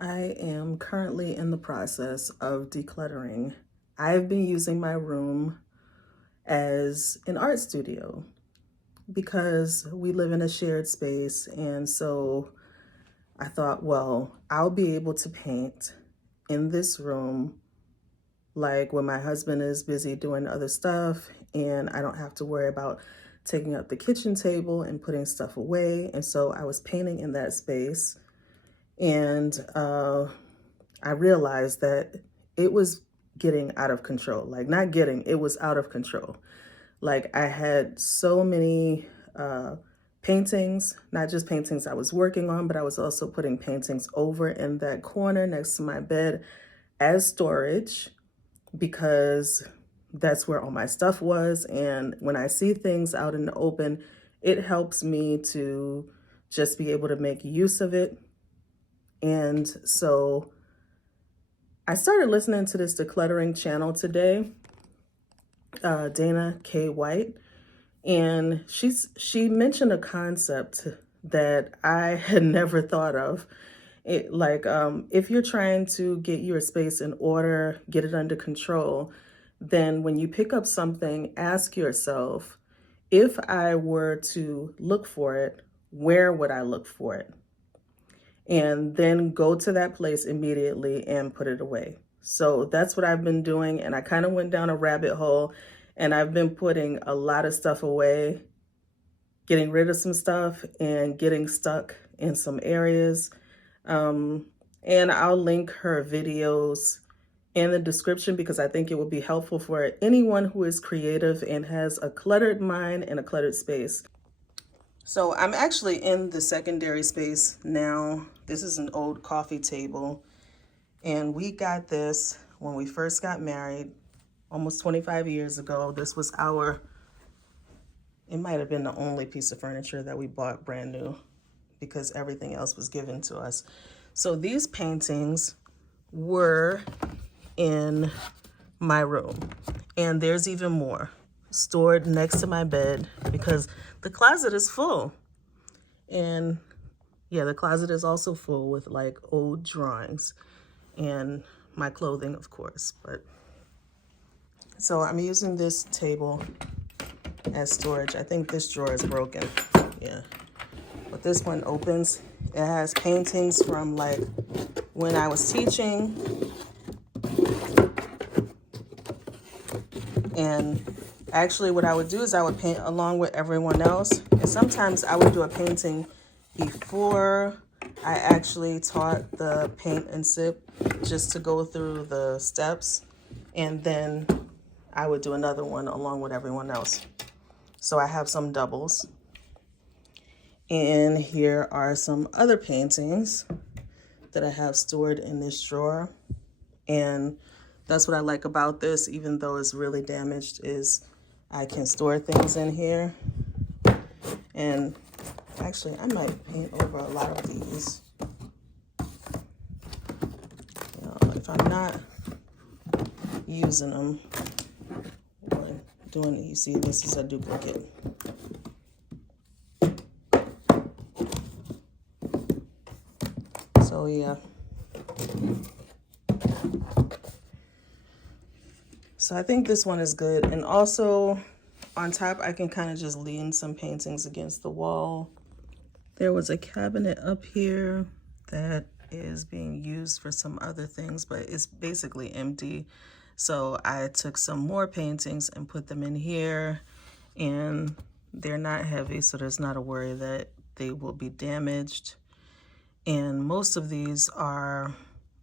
I am currently in the process of decluttering. I've been using my room as an art studio because we live in a shared space. And so I thought, well, I'll be able to paint in this room like when my husband is busy doing other stuff and I don't have to worry about taking up the kitchen table and putting stuff away. And so I was painting in that space. And I realized that it was getting out of control. Like, not getting, it was out of control. Like, I had so many paintings, not just paintings I was working on, but I was also putting paintings over in that corner next to my bed as storage because that's where all my stuff was. And when I see things out in the open, it helps me to just be able to make use of it. And so I started listening to this decluttering channel today, Dana K. White, and she mentioned a concept that I had never thought of. If you're trying to get your space in order, get it under control, then when you pick up something, ask yourself, if I were to look for it, where would I look for it? And then go to that place immediately and put it away. So that's what I've been doing. And I kind of went down a rabbit hole and I've been putting a lot of stuff away, getting rid of some stuff and getting stuck in some areas. And I'll link her videos in the description because I think it will be helpful for anyone who is creative and has a cluttered mind and a cluttered space. So I'm actually in the secondary space now. This is an old coffee table. And we got this when we first got married almost 25 years ago. This was it might have been the only piece of furniture that we bought brand new because everything else was given to us. So these paintings were in my room. And there's even more stored next to my bed because the closet is full. And yeah, the closet is also full with like old drawings and my clothing, of course. But so I'm using this table as storage. I think this drawer is broken. Yeah. But this one opens. It has paintings from like when I was teaching. And actually what I would do is I would paint along with everyone else. And sometimes I would do a painting before I actually taught the paint and sip, just to go through the steps. And then I would do another one along with everyone else. So I have some doubles. And here are some other paintings that I have stored in this drawer. And that's what I like about this, even though it's really damaged, is I can store things in here. And actually, I might paint over a lot of these. You know, if I'm not using them or doing it, you see, this is a duplicate. So yeah. So I think this one is good. And also on top, I can kind of just lean some paintings against the wall. There was a cabinet up here that is being used for some other things, but it's basically empty. So I took some more paintings and put them in here, and they're not heavy, so there's not a worry that they will be damaged. And most of these are,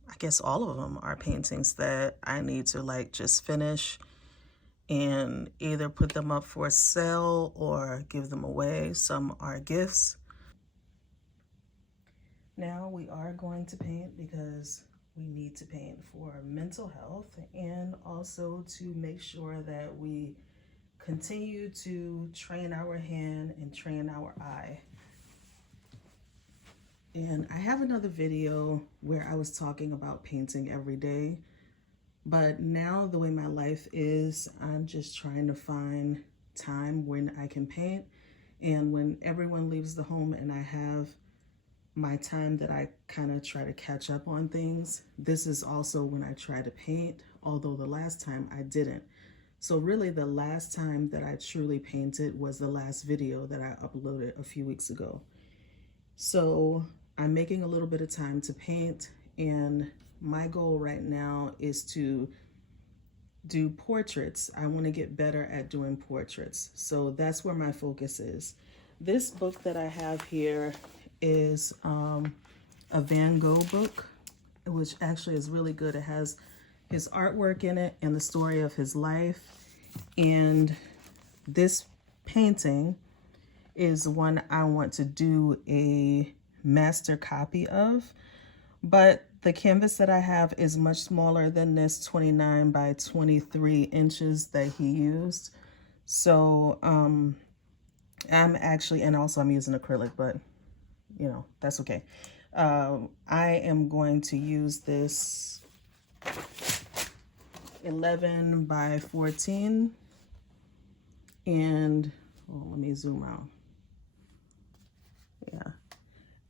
I guess all of them are paintings that I need to like just finish and either put them up for sale or give them away. Some are gifts. Now we are going to paint because we need to paint for mental health and also to make sure that we continue to train our hand and train our eye. And I have another video where I was talking about painting every day, but now the way my life is, I'm just trying to find time when I can paint. And when everyone leaves the home and I have my time that I kind of try to catch up on things. This is also when I try to paint, although the last time I didn't. So really the last time that I truly painted was the last video that I uploaded a few weeks ago. So I'm making a little bit of time to paint, and my goal right now is to do portraits. I want to get better at doing portraits. So that's where my focus is. This book that I have here is a Van Gogh book, which actually is really good. It has his artwork in it and the story of his life. And this painting is one I want to do a master copy of, but the canvas that I have is much smaller than this 29 by 23 inches that he used. So I'm actually, and also I'm using acrylic, but you know, that's okay. I am going to use this 11 by 14, and let me zoom out. Yeah,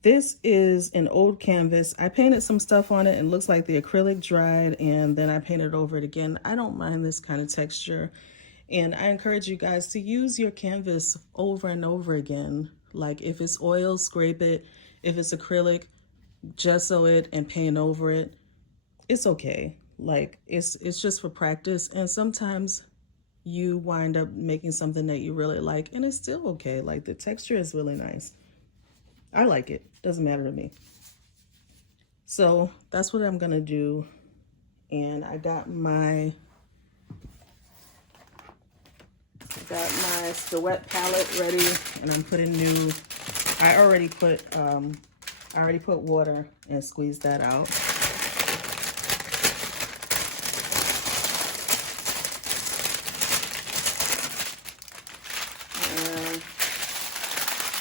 this is an old canvas. I painted some stuff on it and it looks like the acrylic dried, and then I painted over it again. I don't mind this kind of texture, and I encourage you guys to use your canvas over and over again. Like if it's oil, scrape it. If it's acrylic, gesso it and paint over it. It's okay. Like it's just for practice, and sometimes you wind up making something that you really like and it's still okay. Like the texture is really nice. I like it. Doesn't matter to me. So that's what I'm gonna do. And I got my Silhouette palette ready, and I'm putting new. I already put water and squeezed that out. And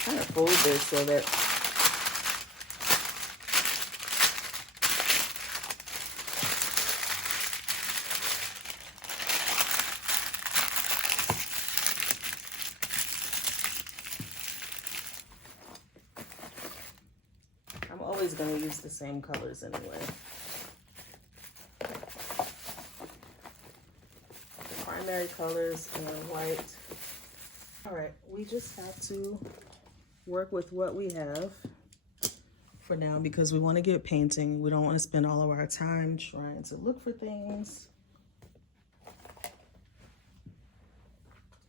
kind of fold this so that I'm always going to use the same colors anyway. The primary colors and white. All right, we just have to work with what we have for now because we want to get painting. We don't want to spend all of our time trying to look for things.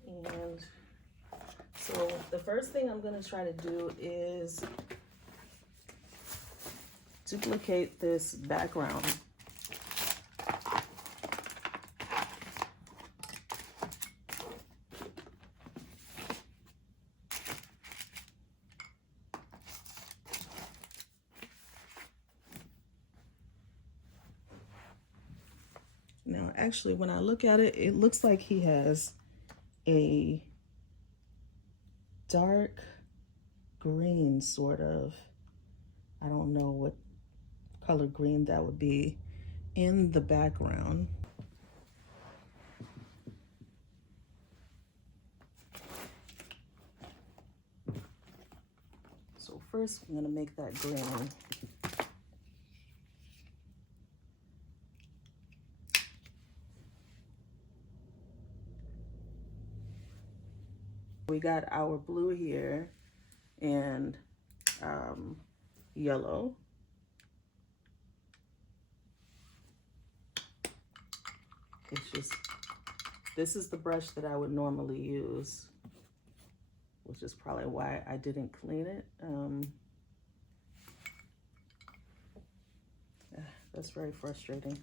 And so the first thing I'm going to try to do is duplicate this background. Now, actually, when I look at it, it looks like he has a dark green, sort of. I don't know what color green that would be in the background. So first, I'm going to make that green. We got our blue here and yellow. It's just, this is the brush that I would normally use, which is probably why I didn't clean it. That's very frustrating.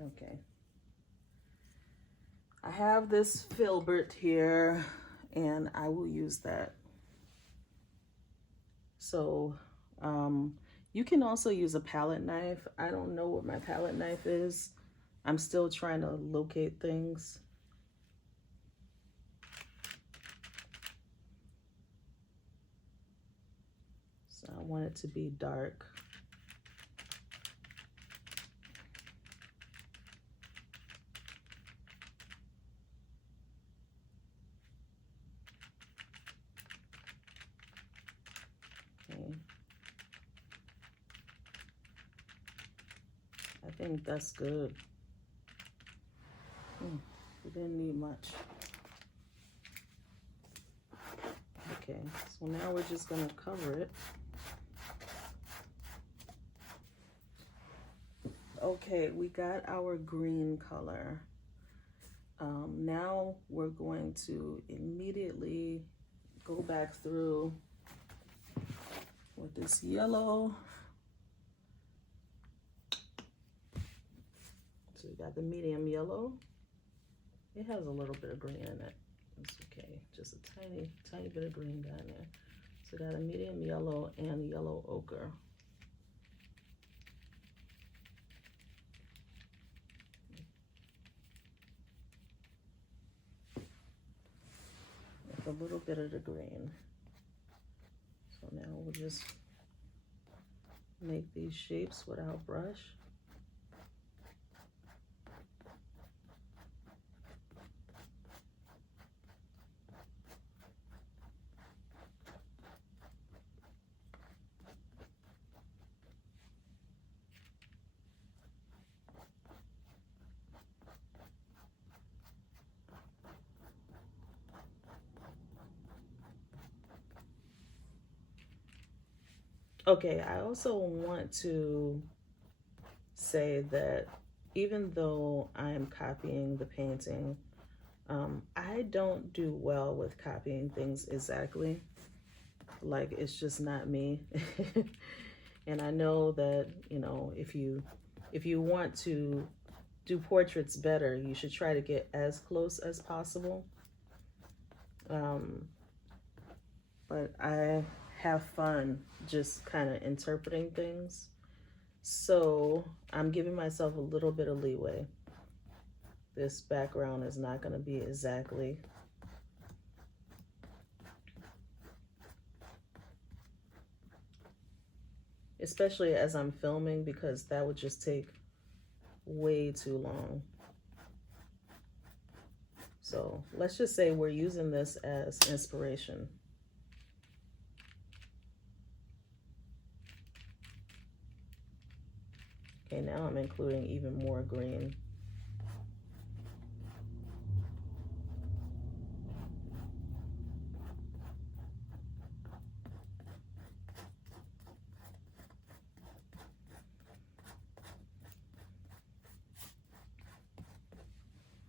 Okay. I have this filbert here, and I will use that. So you can also use a palette knife. I don't know what my palette knife is. I'm still trying to locate things. So I want it to be dark. Okay. think that's good. We didn't need much. Okay, so now we're just gonna cover it. Okay, we got our green color. Now we're going to immediately go back through with this yellow. So we got the medium yellow. It has a little bit of green in it. It's okay, just a tiny bit of green down there. So we got a medium yellow and yellow ochre. With a little bit of the green. So now we'll just make these shapes with our brush. Okay, I also want to say that even though I'm copying the painting, I don't do well with copying things exactly. Like, it's just not me. And I know that, you know, if you want to do portraits better, you should try to get as close as possible. But I have fun just kind of interpreting things. So I'm giving myself a little bit of leeway. This background is not going to be exactly. Especially as I'm filming, because that would just take way too long. So let's just say we're using this as inspiration. Okay, now I'm including even more green.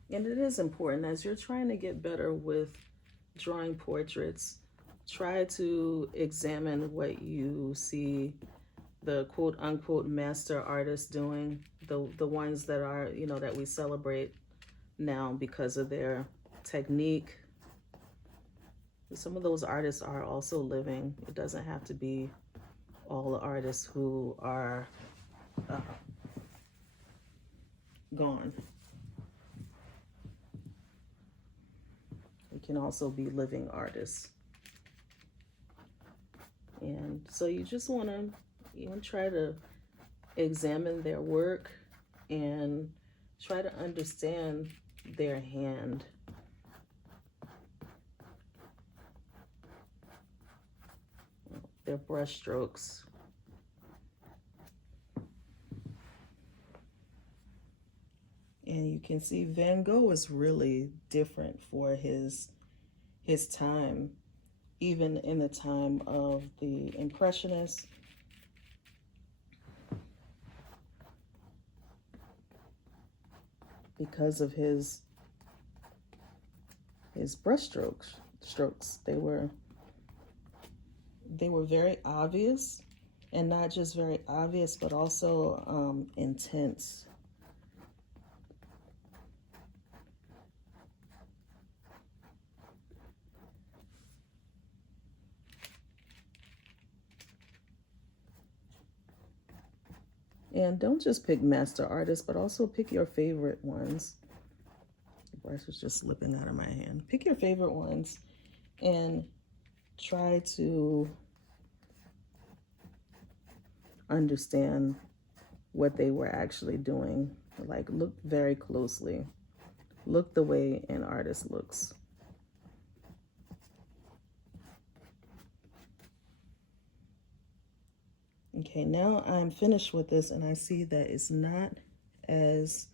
And it is important, as you're trying to get better with drawing portraits, try to examine what you see the quote unquote master artists doing, the ones that are, you know, that we celebrate now because of their technique. Some of those artists are also living. It doesn't have to be all the artists who are gone. It can also be living artists. And so you just want to try to examine their work and try to understand their hand. Their brush strokes. And you can see Van Gogh is really different for his time, even in the time of the Impressionists. Because of his brush strokes, they were very obvious, and not just very obvious, but also intense. And don't just pick master artists, but also pick your favorite ones. The brush is just slipping out of my hand. Pick your favorite ones and try to understand what they were actually doing. Like, look very closely. Look the way an artist looks. Okay, now I'm finished with this, and I see that it's not as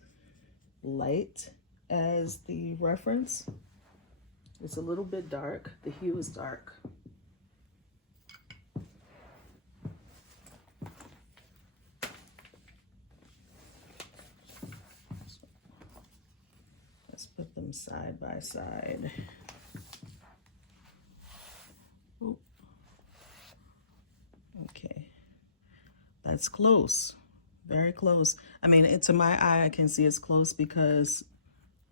light as the reference. It's a little bit dark. The hue is dark. Let's put them side by side. Ooh. Okay, that's close, very close. I mean, to my eye, I can see it's close because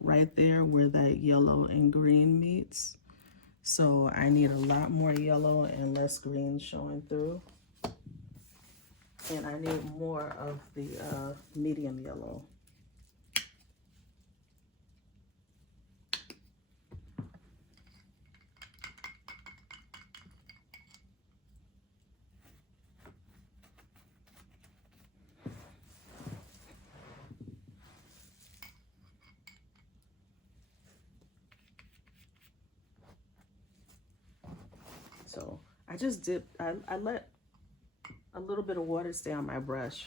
right there where that yellow and green meets. So I need a lot more yellow and less green showing through. And I need more of the medium yellow. So I just dipped, I let a little bit of water stay on my brush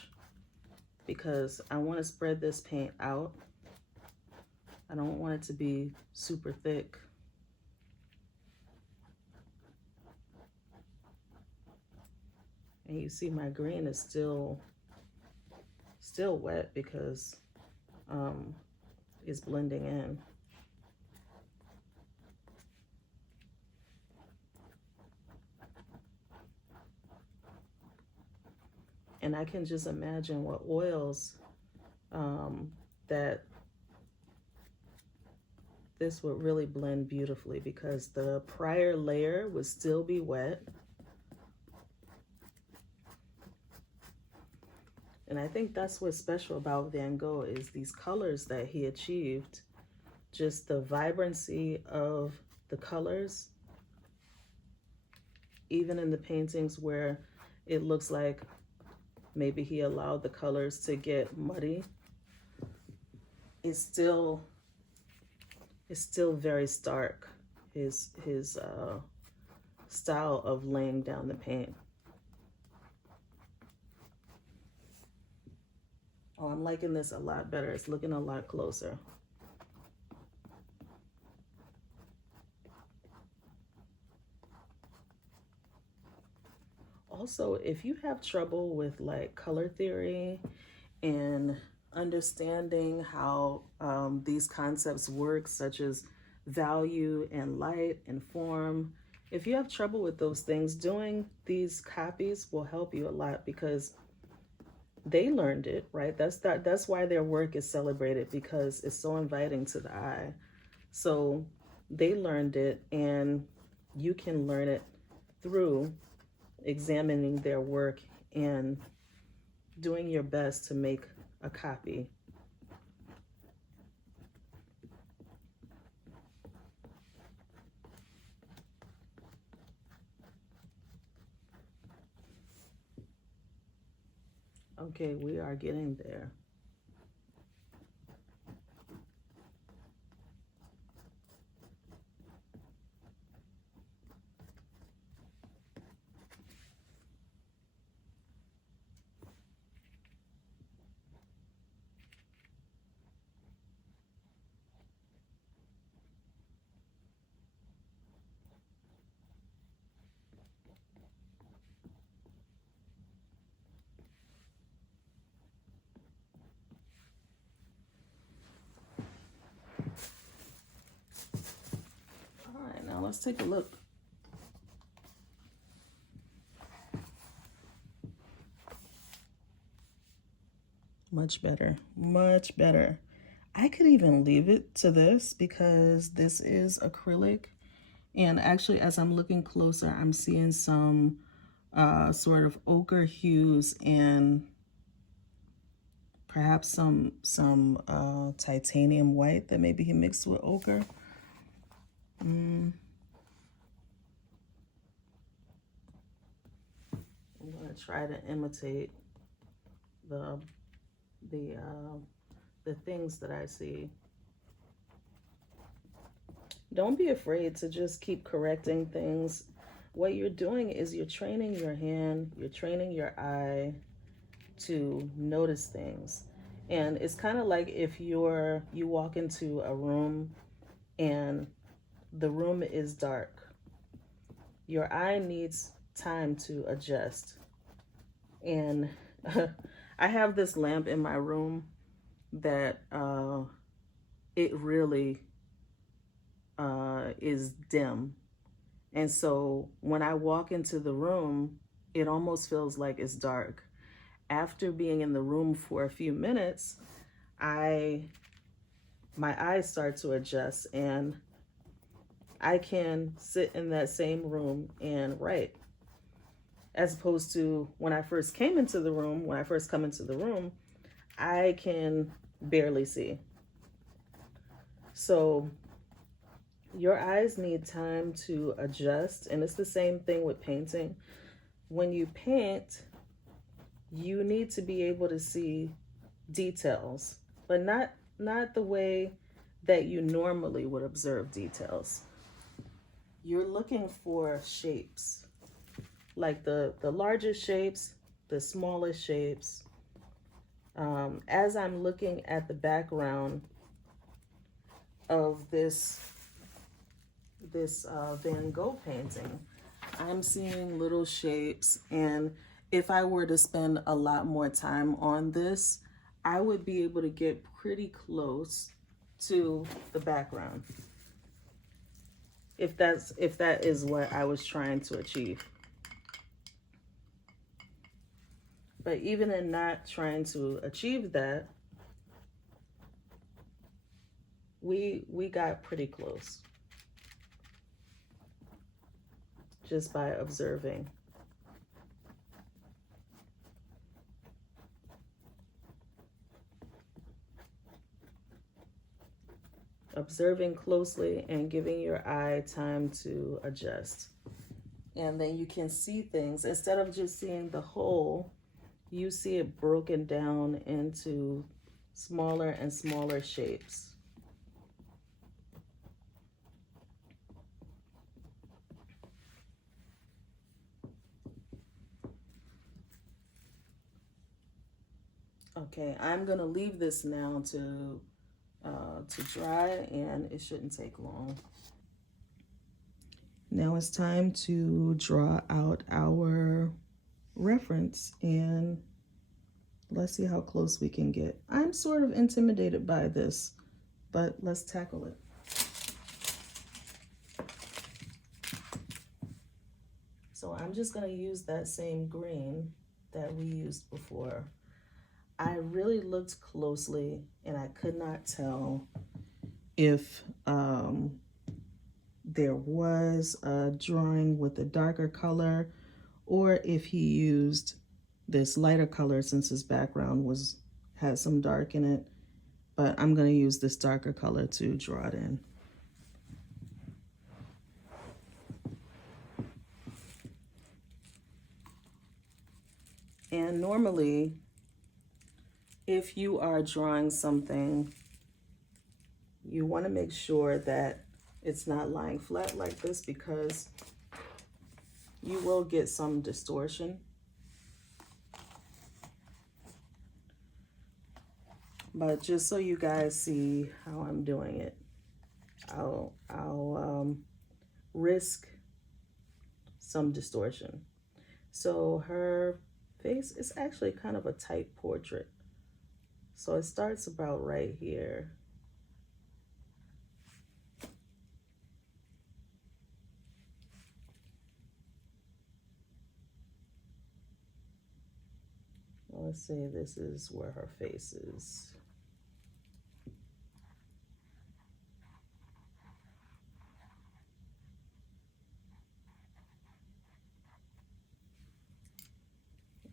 because I want to spread this paint out. I don't want it to be super thick. And you see my green is still wet because it's blending in. And I can just imagine what oils that this would really blend beautifully because the prior layer would still be wet. And I think that's what's special about Van Gogh is these colors that he achieved, just the vibrancy of the colors, even in the paintings where it looks like maybe he allowed the colors to get muddy. It's still very stark, his style of laying down the paint. Oh, I'm liking this a lot better. It's looking a lot closer. Also, if you have trouble with like color theory and understanding how these concepts work, such as value and light and form, if you have trouble with those things, doing these copies will help you a lot because they learned it, right? That's why their work is celebrated, because it's so inviting to the eye. So they learned it, and you can learn it through examining their work and doing your best to make a copy. Okay, we are getting there. All right, now let's take a look. Much better, much better. I could even leave it to this because this is acrylic. And actually, as I'm looking closer, I'm seeing some sort of ochre hues and perhaps some titanium white that maybe he mixed with ochre. I'm gonna try to imitate the things that I see. Don't be afraid to just keep correcting things. What you're doing is you're training your hand, you're training your eye to notice things. And it's kind of like if you walk into a room and the room is dark. Your eye needs time to adjust. And I have this lamp in my room that it really is dim. And so when I walk into the room, it almost feels like it's dark. After being in the room for a few minutes, my eyes start to adjust, and I can sit in that same room and write. As opposed to when I first come into the room, I can barely see. So your eyes need time to adjust, and it's the same thing with painting. When you paint, you need to be able to see details, but not the way that you normally would observe details. You're looking for shapes, like the largest shapes, the smallest shapes. As I'm looking at the background of this Van Gogh painting, I'm seeing little shapes, and if I were to spend a lot more time on this, I would be able to get pretty close to the background, if that is what I was trying to achieve. But even in not trying to achieve that, we got pretty close just by observing. Observing closely and giving your eye time to adjust. And then you can see things. Instead of just seeing the whole, you see it broken down into smaller and smaller shapes. Okay, I'm gonna leave this now to dry, and it shouldn't take long. Now it's time to draw out our reference, and let's see how close we can get. I'm sort of intimidated by this, but let's tackle it. So I'm just gonna use that same green that we used before. I really looked closely, and I could not tell if there was a drawing with a darker color, or if he used this lighter color since his background had some dark in it. But I'm going to use this darker color to draw it in. And normally, if you are drawing something, you want to make sure that it's not lying flat like this, because you will get some distortion. But just so you guys see how I'm doing it, I'll risk some distortion. So her face is actually kind of a tight portrait. So it starts about right here. Let's say this is where her face is.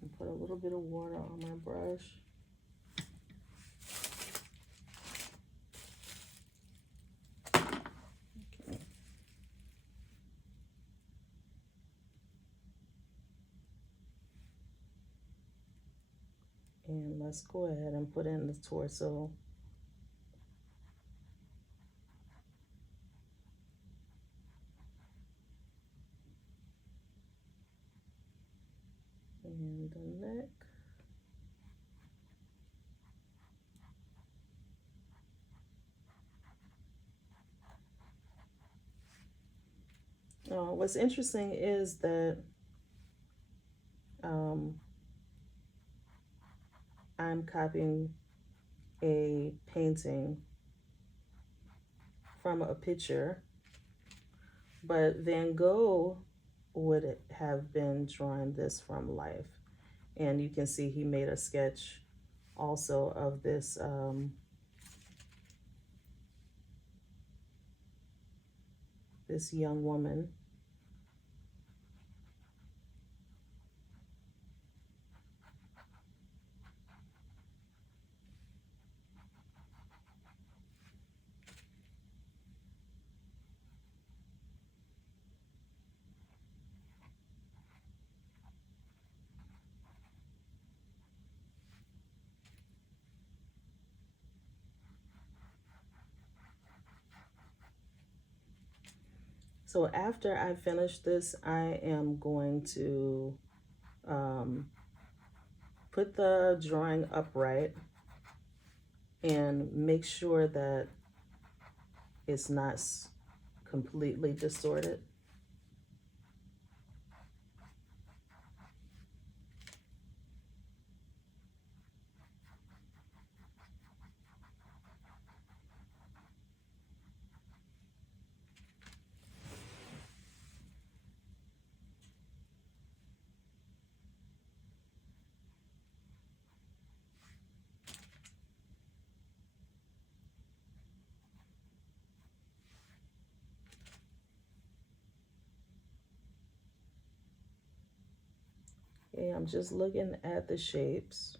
And put a little bit of water on my brush. Okay. And let's go ahead and put in the torso. And the neck. What's interesting is that um, I'm copying a painting from a picture, but Van Gogh would have been drawing this from life. And you can see he made a sketch also of this young woman. So after I finish this, I am going to um, put the drawing upright and make sure that it's not completely distorted. Okay, I'm just looking at the shapes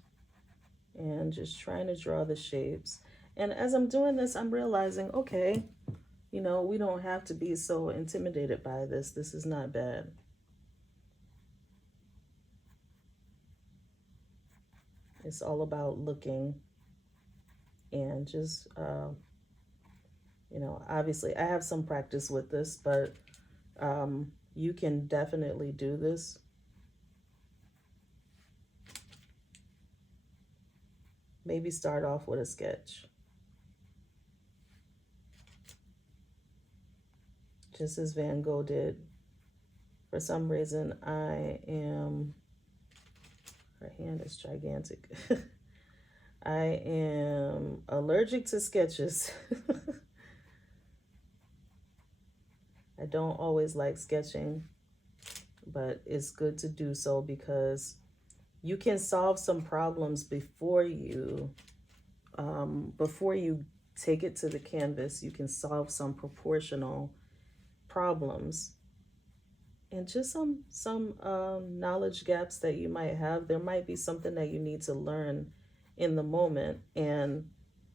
and just trying to draw the shapes. And as I'm doing this, I'm realizing, okay, you know, we don't have to be so intimidated by this. This is not bad. It's all about looking and just, you know, obviously I have some practice with this, but you can definitely do this. Maybe start off with a sketch. Just as Van Gogh did. For some reason, her hand is gigantic. I am allergic to sketches. I don't always like sketching, but it's good to do so because you can solve some problems before you take it to the canvas. You can solve some proportional problems and just some knowledge gaps that you might have. There might be something that you need to learn in the moment, and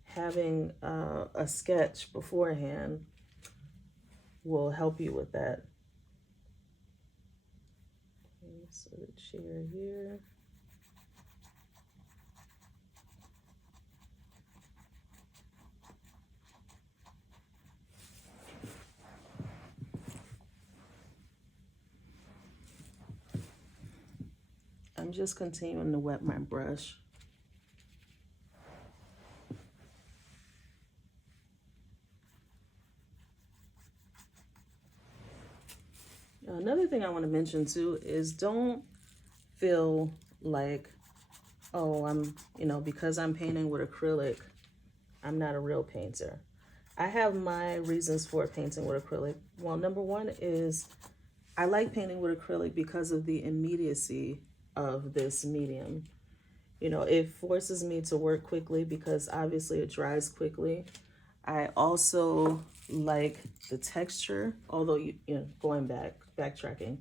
having a sketch beforehand will help you with that. Okay, so the chair here. I'm just continuing to wet my brush. Another thing I want to mention too is don't feel like, oh, because I'm painting with acrylic, I'm not a real painter. I have my reasons for painting with acrylic. Well, number one is I like painting with acrylic because of the immediacy of this medium. You know, it forces me to work quickly because obviously it dries quickly. I also like the texture, although backtracking,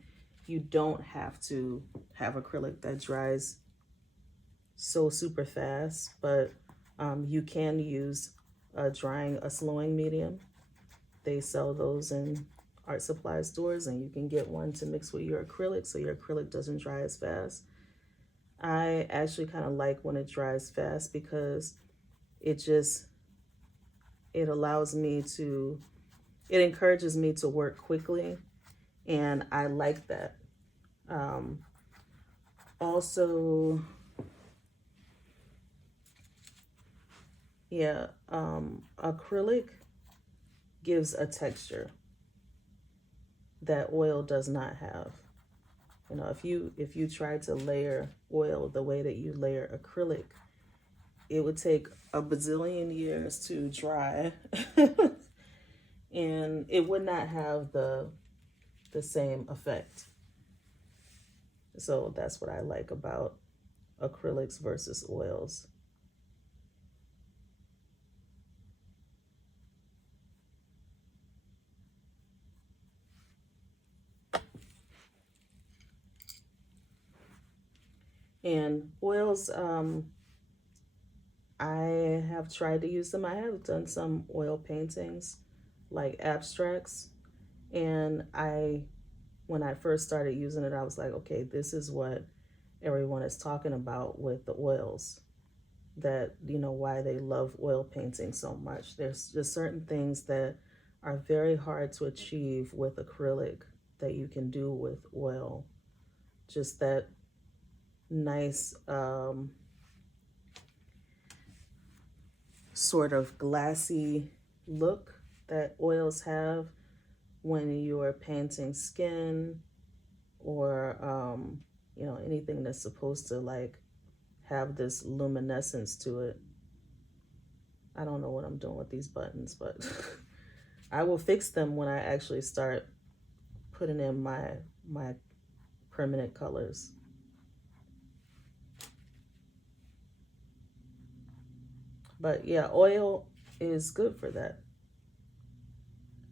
you don't have to have acrylic that dries so super fast, but you can use a slowing medium. They sell those in art supply stores, and you can get one to mix with your acrylic so your acrylic doesn't dry as fast. I actually kind of like when it dries fast because it encourages me to work quickly, and I like that. Also, yeah, acrylic gives a texture. that oil does not have. You know, if you try to layer oil the way that you layer acrylic, it would take a bazillion years to dry and it would not have the same effect. So that's what I like about acrylics versus oils. And oils, I have tried to use them. I have done some oil paintings, like abstracts, and when I first started using it, I was like, okay, this is what everyone is talking about with the oils. That, you know, why they love oil painting so much. There's just certain things that are very hard to achieve with acrylic that you can do with oil. Just that nice sort of glassy look that oils have when you're painting skin or you know, anything that's supposed to like have this luminescence to it. I don't know what I'm doing with these buttons, but I will fix them when I actually start putting in my permanent colors. But yeah, oil is good for that.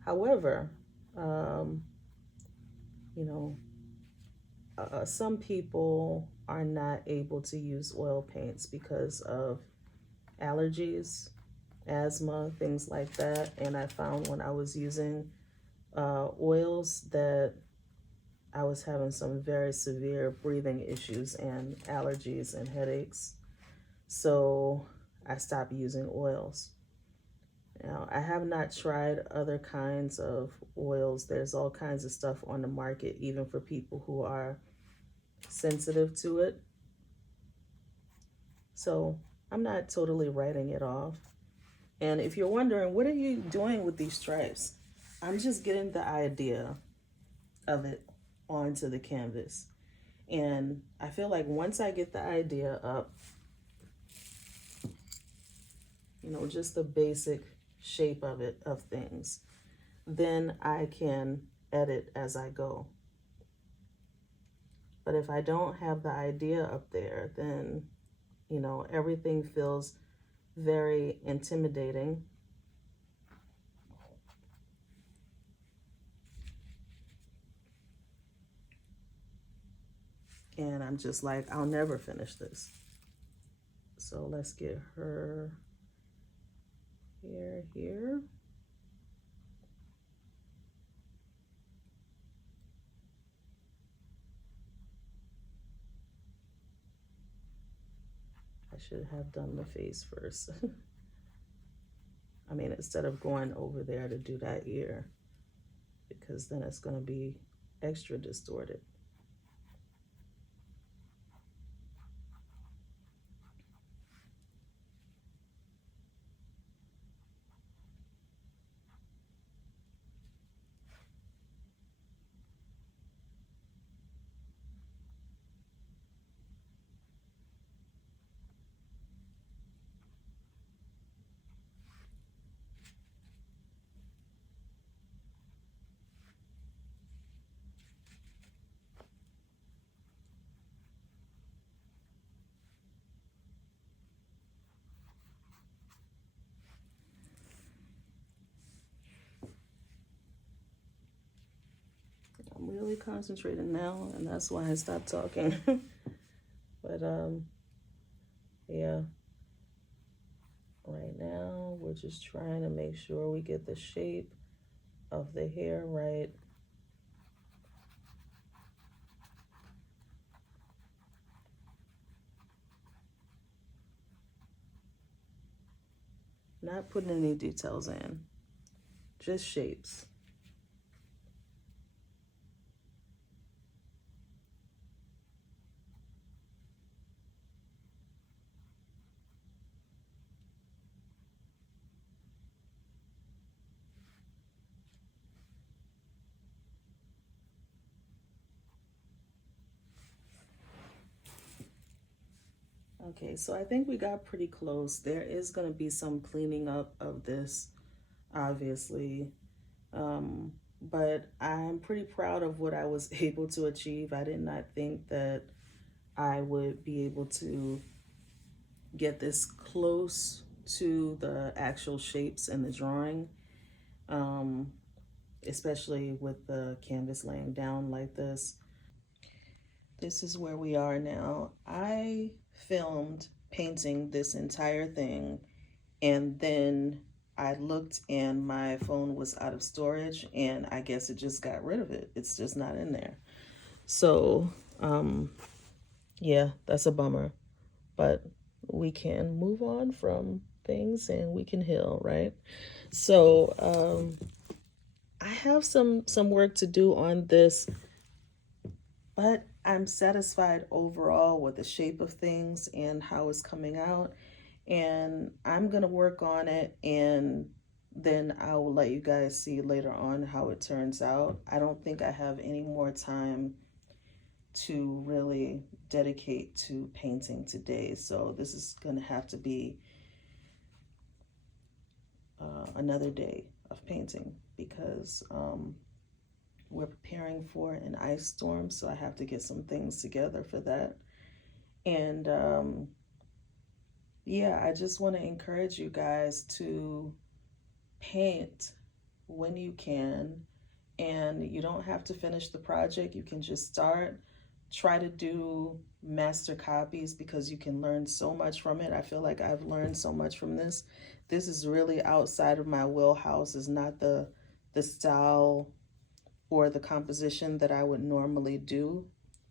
However, um, you know, some people are not able to use oil paints because of allergies, asthma, things like that. And I found when I was using oils that I was having some very severe breathing issues and allergies and headaches. So I stopped using oils. Now, I have not tried other kinds of oils. There's all kinds of stuff on the market, even for people who are sensitive to it. So I'm not totally writing it off. And if you're wondering, what are you doing with these stripes? I'm just getting the idea of it onto the canvas. And I feel like once I get the idea up, you know, just the basic shape of it, of things, then I can edit as I go. But if I don't have the idea up there, then, you know, everything feels very intimidating. And I'm just like, I'll never finish this. So let's get her here. I should have done the face first. I mean, instead of going over there to do that ear, because then it's going to be extra distorted. I'm really concentrating now, and that's why I stopped talking. But yeah, right now we're just trying to make sure we get the shape of the hair right. Not putting any details in, just shapes. Okay, so I think we got pretty close. There is going to be some cleaning up of this, obviously. But I'm pretty proud of what I was able to achieve. I did not think that I would be able to get this close to the actual shapes in the drawing, um, especially with the canvas laying down like this. This is where we are now. I filmed painting this entire thing, and then I looked and my phone was out of storage, and I guess it just got rid of it. It's just not in there. So, yeah, that's a bummer. But we can move on from things and we can heal, right? So, I have some work to do on this, but I'm satisfied overall with the shape of things and how it's coming out. And I'm going to work on it, and then I will let you guys see later on how it turns out. I don't think I have any more time to really dedicate to painting today. So this is going to have to be another day of painting because we're preparing for an ice storm. So I have to get some things together for that. And yeah, I just want to encourage you guys to paint when you can, and you don't have to finish the project. You can just start. Try to do master copies because you can learn so much from it. I feel like I've learned so much from this. This is really outside of my wheelhouse. It's not the style or the composition that I would normally do,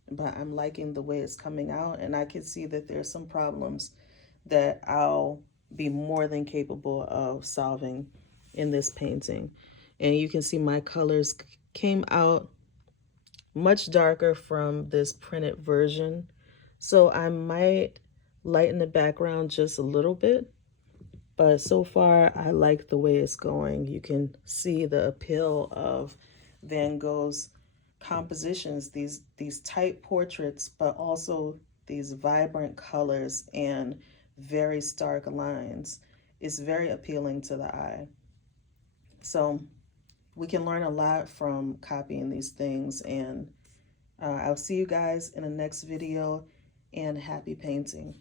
but I'm liking the way it's coming out, and I can see that there's some problems that I'll be more than capable of solving in this painting. And you can see my colors came out much darker from this printed version. So I might lighten the background just a little bit, but so far I like the way it's going. You can see the appeal of Van Gogh's compositions, these tight portraits, but also these vibrant colors and very stark lines. It's very appealing to the eye. So we can learn a lot from copying these things, and I'll see you guys in the next video, and happy painting.